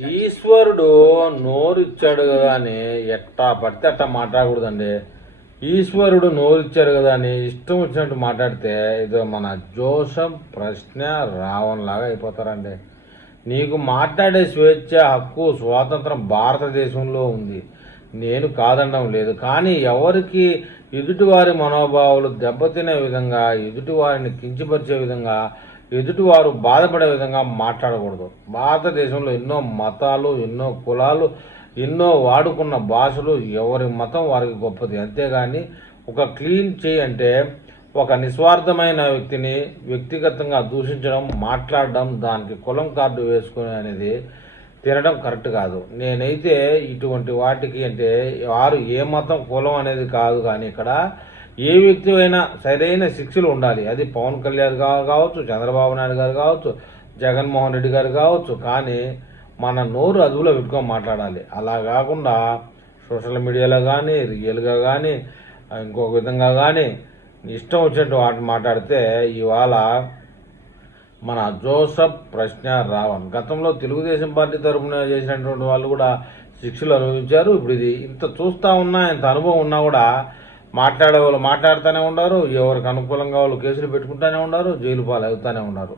ఈశ్వరుడు నోరిచ్చాడు కదా అని ఎట్టా పడితే అట్టా మాట్లాడకూడదండి. ఈశ్వరుడు నోరిచ్చాడు కదా అని ఇష్టం వచ్చినట్టు మాట్లాడితే ఇదో మన జోసఫ్ ప్రశ్న రావణ్ లాగా అయిపోతారండి. నీకు మాట్లాడే స్వేచ్ఛ, హక్కు, స్వాతంత్రం భారతదేశంలో ఉంది, నేను కాదనడం లేదు. కానీ ఎవరికి ఎదుటివారి మనోభావాలు దెబ్బతినే విధంగా, ఎదుటివారిని కించపరిచే విధంగా, ఎదుటివారు బాధపడే విధంగా మాట్లాడకూడదు. భారతదేశంలో ఎన్నో మతాలు, ఎన్నో కులాలు, ఎన్నో వాడుకున్న భాషలు, ఎవరి మతం వారికి గొప్పది. అంతేగాని ఒక క్లీన్ చేయి అంటే ఒక నిస్వార్థమైన వ్యక్తిని వ్యక్తిగతంగా దూషించడం, మాట్లాడడం, దానికి కులం కార్డు వేసుకుని అనేది తినడం కరెక్ట్ కాదు. నేనైతే ఇటువంటి వాటికి అంటే వారు ఏ మతం కులం అనేది కాదు, కానీ ఇక్కడ ఏ వ్యక్తి అయినా సరైన శిక్షలు ఉండాలి. అది పవన్ కళ్యాణ్ గారు కావచ్చు, చంద్రబాబు నాయుడు గారు కావచ్చు, జగన్మోహన్ రెడ్డి గారు కావచ్చు. కానీ మన నోరు అదుపులో పెట్టుకొని మాట్లాడాలి. అలా కాకుండా సోషల్ మీడియాలో కానీ, రియల్గా కానీ, ఇంకొక విధంగా కానీ ఇష్టం వచ్చినట్టు వాటి మాట్లాడితే ఇవాళ మన జోసఫ్ ప్రశ్న రావణ్ గతంలో తెలుగుదేశం పార్టీ తరఫున చేసినటువంటి వాళ్ళు కూడా శిక్షలు అనుభవించారు. ఇప్పుడు ఇది ఇంత చూస్తూ ఉన్నా, ఇంత అనుభవం ఉన్నా కూడా మాట్లాడే వాళ్ళు మాట్లాడుతూనే ఉన్నారు, ఎవరికి అనుకూలంగా వాళ్ళు కేసులు పెట్టుకుంటూనే ఉన్నారు, జైలు పాలు అవుతూనే ఉన్నారు.